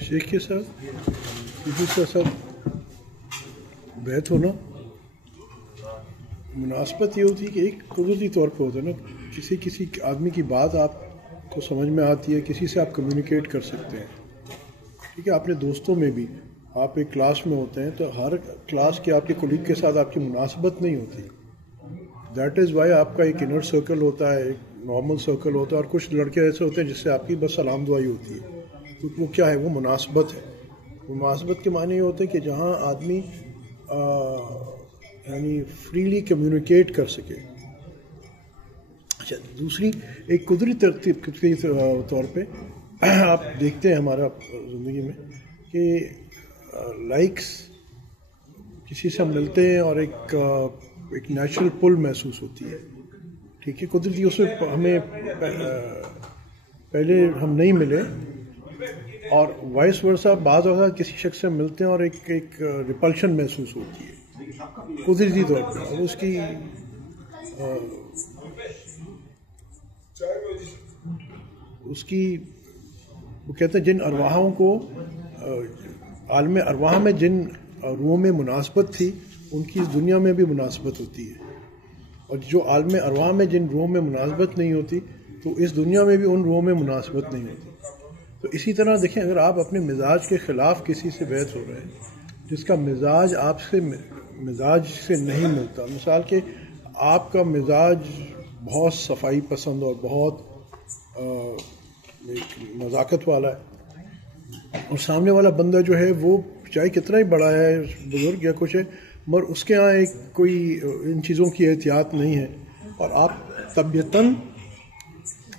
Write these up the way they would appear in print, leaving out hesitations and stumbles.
شیخ کے ساتھ کسی کے ساتھ بیعت ہونا مناسبت یہ ہوتی ہے کہ ایک قدرتی طور پہ ہوتا ہے نا، کسی آدمی کی بات آپ کو سمجھ میں آتی ہے، کسی سے آپ کمیونیکیٹ کر سکتے ہیں. ٹھیک ہے، اپنے دوستوں میں بھی آپ ایک کلاس میں ہوتے ہیں تو ہر کلاس کے آپ کے کولیگ کے ساتھ آپ کی مناسبت نہیں ہوتی. دیٹ از وائی آپ کا ایک انر سرکل ہوتا ہے، ایک نارمل سرکل ہوتا ہے، اور کچھ لڑکے ایسے ہوتے ہیں جس سے آپ کی بس سلام دعائی ہوتی ہے. کیونکہ وہ کیا ہے، وہ مناسبت ہے. مناسبت کے معنی یہ ہوتے ہیں کہ جہاں آدمی یعنی فریلی کمیونیکیٹ کر سکے. اچھا، دوسری ایک قدرتی ترتیب کے طور پہ آپ دیکھتے ہیں ہمارا زندگی میں کہ لائکس کسی سے ہم ملتے ہیں اور ایک نیچرل پل محسوس ہوتی ہے. ٹھیک ہے، قدرتی اس میں ہمیں پہلے ہم نہیں ملے اور وائس ورثہ بعض اوقات کسی شخص سے ملتے ہیں اور ایک ریپلشن محسوس ہوتی ہے قدرتی طور پہ. اور اس کی وہ کہتے ہیں جن ارواحوں کو عالم ارواح میں جن روحوں میں مناسبت تھی ان کی اس دنیا میں بھی مناسبت ہوتی ہے، اور جو عالم ارواح میں جن روحوں میں مناسبت نہیں ہوتی تو اس دنیا میں بھی ان روحوں میں مناسبت نہیں ہوتی. تو اسی طرح دیکھیں، اگر آپ اپنے مزاج کے خلاف کسی سے بیعت ہو رہے ہیں جس کا مزاج آپ سے مزاج سے نہیں ملتا، مثال کہ آپ کا مزاج بہت صفائی پسند اور بہت نزاکت والا ہے، اور سامنے والا بندہ جو ہے وہ چاہے کتنا ہی بڑا ہے، بزرگ یا کچھ ہے، مگر اس کے ہاں کوئی ان چیزوں کی احتیاط نہیں ہے، اور آپ طبیعتاً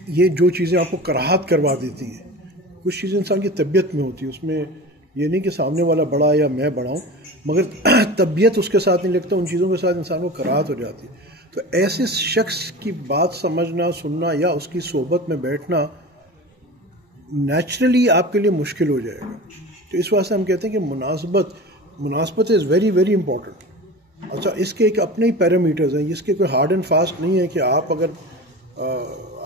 یہ جو چیزیں آپ کو کراہت کروا دیتی ہیں. کچھ چیزیں انسان کی طبیعت میں ہوتی ہے، اس میں یہ نہیں کہ سامنے والا بڑا یا میں بڑا ہوں، مگر طبیعت اس کے ساتھ نہیں لگتا، ان چیزوں کے ساتھ انسان کو کراہت ہو جاتی ہے. تو ایسے شخص کی بات سمجھنا، سننا یا اس کی صحبت میں بیٹھنا نیچرلی آپ کے لیے مشکل ہو جائے گا. تو اس واسطے ہم کہتے ہیں کہ مناسبت از ویری ویری امپورٹنٹ. اچھا، اس کے ایک اپنے ہی پیرامیٹرز ہیں، اس کے کوئی ہارڈ اینڈ فاسٹ نہیں ہے کہ آپ اگر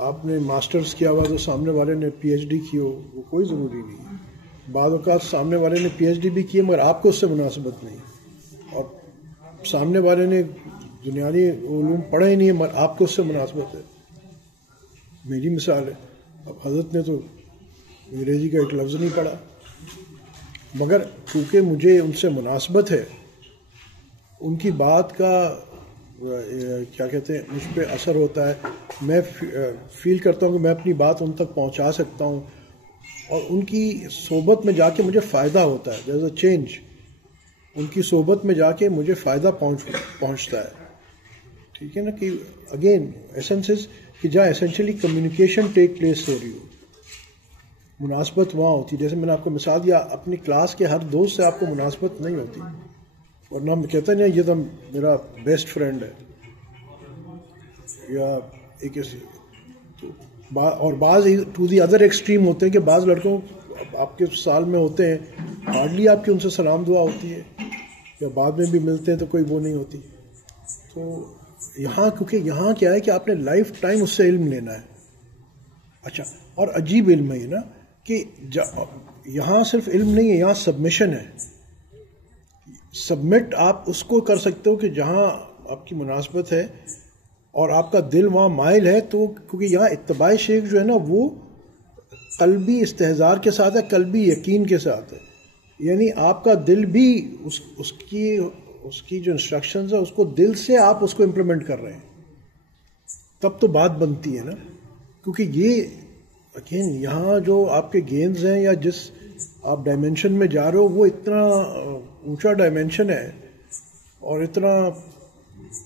آپ نے ماسٹرز کیا ہوا تو سامنے والے نے پی ایچ ڈی کی ہو، وہ کوئی ضروری نہیں ہے. بعض اوقات سامنے والے نے پی ایچ ڈی بھی کی ہے مگر آپ کو اس سے مناسبت نہیں، اور سامنے والے نے دنیاوی علوم پڑھے ہی نہیں ہے مگر آپ کو اس سے مناسبت ہے. میری مثال ہے، اب حضرت نے تو انگریزی کا ایک لفظ نہیں پڑھا، مگر چونکہ مجھے ان سے مناسبت ہے، ان کی بات کا کیا کہتے ہیں مجھ پہ اثر ہوتا ہے، میں فیل کرتا ہوں کہ میں اپنی بات ان تک پہنچا سکتا ہوں، اور ان کی صحبت میں جا کے مجھے فائدہ ہوتا ہے. دیر از اے چینج. ان کی صحبت میں جا کے مجھے فائدہ پہنچتا ہے. ٹھیک ہے نا، کہ اگین ایسنس کہ جہاں اسینشلی کمیونیکیشن ٹیک پلیس ہو رہی ہو، مناسبت وہاں ہوتی ہے. جیسے میں نے آپ کو مثال دیا، اپنی کلاس کے ہر دوست سے آپ کو مناسبت نہیں ہوتی، ورنہ ہم کہتے ہیں یہ تو میرا بیسٹ فرینڈ ہے، یا ایک ایسی. اور بعض ٹو دی ادر ایکسٹریم ہوتے ہیں کہ بعض لڑکوں آپ کے سال میں ہوتے ہیں، ہارڈلی آپ کی ان سے سلام دعا ہوتی ہے، یا بعد میں بھی ملتے ہیں تو کوئی وہ نہیں ہوتی. تو یہاں کیونکہ یہاں کیا ہے کہ آپ نے لائف ٹائم اس سے علم لینا ہے. اچھا، اور عجیب علم ہے یہ نا کہ یہاں صرف علم نہیں ہے، یہاں سبمیشن ہے. سبمٹ آپ اس کو کر سکتے ہو کہ جہاں آپ کی مناسبت ہے اور آپ کا دل وہاں مائل ہے. تو کیونکہ یہاں اتباع شیخ جو ہے نا وہ قلبی استحضار کے ساتھ ہے، قلبی یقین کے ساتھ ہے. یعنی آپ کا دل بھی اس کی جو انسٹرکشنز ہے اس کو دل سے آپ اس کو امپلیمنٹ کر رہے ہیں، تب تو بات بنتی ہے نا. کیونکہ یہ اگین یہاں جو آپ کے گینز ہیں یا جس آپ ڈائمینشن میں جا رہے ہو وہ اتنا اونچا ڈائمینشن ہے، اور اتنا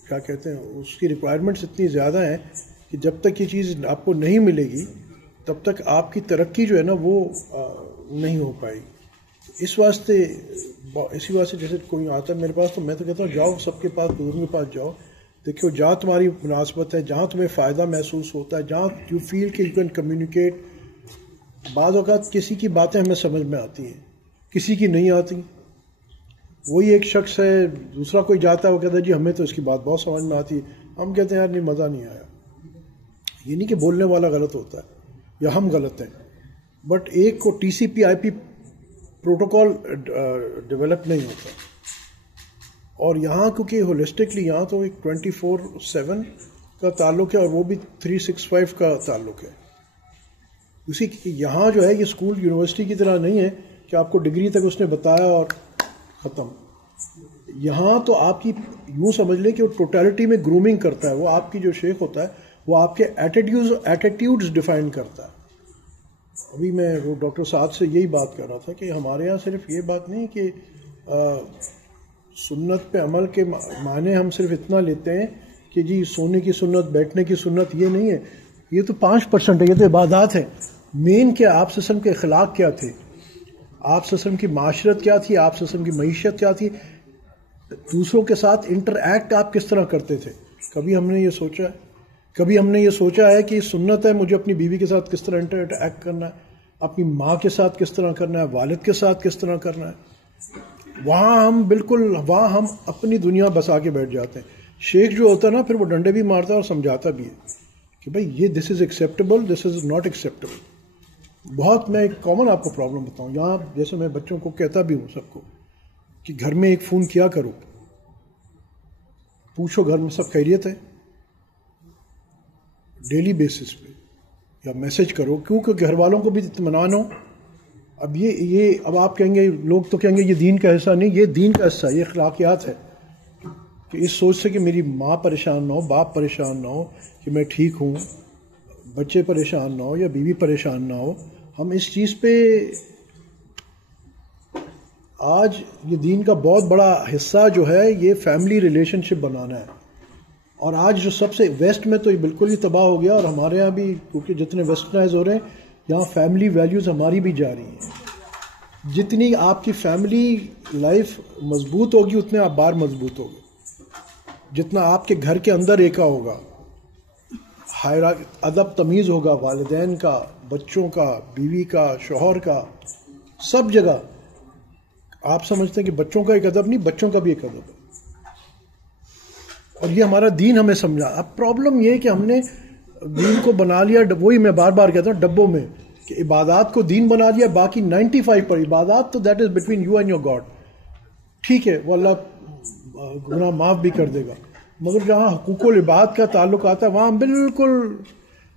کیا کہتے ہیں اس کی ریکوائرمنٹس اتنی زیادہ ہیں کہ جب تک یہ چیز آپ کو نہیں ملے گی تب تک آپ کی ترقی جو ہے نا وہ نہیں ہو پائے گی. اسی واسطے جیسے کوئی آتا ہے میرے پاس تو میں تو کہتا ہوں جاؤ سب کے پاس، بزرگوں کے پاس جاؤ، دیکھو جہاں تمہاری مناسبت ہے، جہاں تمہیں فائدہ محسوس ہوتا ہے، جہاں یو فیل کہ یو کین کمیونیکیٹ. بعض اوقات کسی کی باتیں ہمیں سمجھ میں آتی ہیں، کسی کی نہیں آتی. وہی ایک شخص ہے، دوسرا کوئی جاتا ہے وہ کہتا ہے جی ہمیں تو اس کی بات بہت سمجھ میں آتی ہے، ہم کہتے ہیں یار نہیں مزہ نہیں آیا. یہ نہیں کہ بولنے والا غلط ہوتا ہے یا ہم غلط ہیں، بٹ ایک کو TCP/IP پروٹوکال ڈیولپ نہیں ہوتا. اور یہاں کیونکہ ہولسٹکلی یہاں تو ایک 24/7 کا تعلق ہے اور وہ بھی 365 کا تعلق ہے. اسی یہاں جو ہے یہ اسکول یونیورسٹی کی طرح نہیں ہے کہ آپ کو ڈگری تک اس نے بتایا اور ختم. یہاں تو آپ کی یوں سمجھ لیں کہ وہ ٹوٹیلٹی میں گرومنگ کرتا ہے. وہ آپ کی جو شیخ ہوتا ہے وہ آپ کے ایٹیٹیوڈز ڈیفائن کرتا ہے. ابھی میں وہ ڈاکٹر سعد سے یہی بات کر رہا تھا کہ ہمارے یہاں صرف یہ بات نہیں کہ سنت پہ عمل کے معنی ہم صرف اتنا لیتے ہیں کہ جی سونے کی سنت، بیٹھنے کی سنت، یہ نہیں ہے. یہ تو 5% ہے، یہ تو عبادات ہے. مین کیا آپ صلی اللہ علیہ وسلم کے اخلاق کیا تھے، آپ صلی اللہ علیہ وسلم کی معاشرت کیا تھی، آپ صلی اللہ علیہ وسلم کی معیشت کیا تھی، دوسروں کے ساتھ انٹریکٹ آپ کس طرح کرتے تھے. کبھی ہم نے یہ سوچا ہے؟ کبھی ہم نے یہ سوچا ہے کہ سنت ہے مجھے اپنی بیوی کے ساتھ کس طرح انٹریکٹ کرنا ہے، اپنی ماں کے ساتھ کس طرح کرنا ہے، والد کے ساتھ کس طرح کرنا ہے. وہاں ہم اپنی دنیا بسا کے بیٹھ جاتے ہیں. شیخ جو ہوتا ہے نا پھر وہ ڈنڈے بھی مارتا ہے اور سمجھاتا بھی ہے کہ بھائی یہ this is acceptable, this is not acceptable. بہت میں ایک کامن آپ کو پرابلم بتاؤں. یہاں جیسے میں بچوں کو کہتا بھی ہوں سب کو کہ گھر میں ایک فون کیا کرو، پوچھو گھر میں سب خیریت ہے ڈیلی بیسس پہ، یا میسج کرو کیونکہ گھر والوں کو بھی اطمینان ہو. اب اب آپ کہیں گے، لوگ تو کہیں گے یہ دین کا حصہ نہیں، یہ دین کا حصہ ہے، یہ اخلاقیات ہے. کہ اس سوچ سے کہ میری ماں پریشان نہ ہو، باپ پریشان نہ ہو، کہ میں ٹھیک ہوں، بچے پریشان نہ ہو یا بیوی پریشان نہ ہو. ہم اس چیز پہ آج یہ دین کا بہت بڑا حصہ جو ہے یہ فیملی ریلیشن شپ بنانا ہے. اور آج جو سب سے ویسٹ میں تو یہ بالکل ہی تباہ ہو گیا، اور ہمارے یہاں بھی کیونکہ جتنے ویسٹرنائز ہو رہے ہیں یہاں فیملی ویلیوز ہماری بھی جا رہی ہیں. جتنی آپ کی فیملی لائف مضبوط ہوگی اتنے آپ باہر مضبوط ہوگے. جتنا آپ کے گھر کے اندر ایکا ہوگا، ادب تمیز ہوگا والدین کا، بچوں کا، بیوی کا، شوہر کا، سب جگہ. آپ سمجھتے ہیں کہ بچوں کا ایک ادب نہیں، بچوں کا بھی ایک ادب ہے. اور یہ ہمارا دین ہمیں سمجھا. اب پرابلم یہ ہے کہ ہم نے دین کو بنا لیا، وہی میں بار بار کہتا ہوں، ڈبوں میں، کہ عبادات کو دین بنا دیا، باقی 95 پر عبادات تو that is between you and your God. ٹھیک ہے وہ اللہ گناہ معاف بھی کر دے گا، مگر جہاں حقوق العباد کا تعلق آتا ہے وہاں بالکل.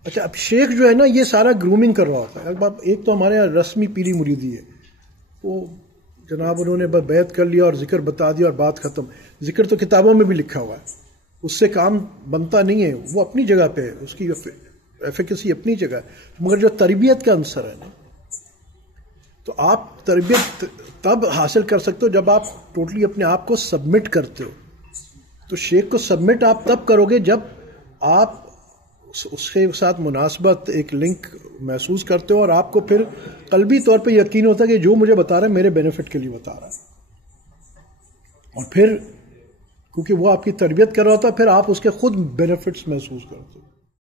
اچھا اب شیخ جو ہے نا یہ سارا گرومنگ کر رہا ہوتا ہے. ایک تو ہمارے یہاں رسمی پیری مریدی ہے، وہ جناب انہوں نے بیعت کر لیا اور ذکر بتا دیا اور بات ختم. ذکر تو کتابوں میں بھی لکھا ہوا ہے، اس سے کام بنتا نہیں ہے. وہ اپنی جگہ پہ ہے، اس کی ایفیکیسی اپنی جگہ ہے، مگر جو تربیت کا عنصر ہے نا، تو آپ تربیت تب حاصل کر سکتے ہو جب آپ ٹوٹلی اپنے آپ کو سبمٹ کرتے ہو. تو شیخ کو سبمٹ آپ تب کرو گے جب آپ اس کے ساتھ مناسبت، ایک لنک محسوس کرتے ہو، اور آپ کو پھر قلبی طور پہ یقین ہوتا ہے کہ جو مجھے بتا رہا ہے میرے بینیفٹ کے لیے بتا رہا ہے. اور پھر کیونکہ وہ آپ کی تربیت کر رہا ہوتا ہے، پھر آپ اس کے خود بینیفٹس محسوس کرتے ہو.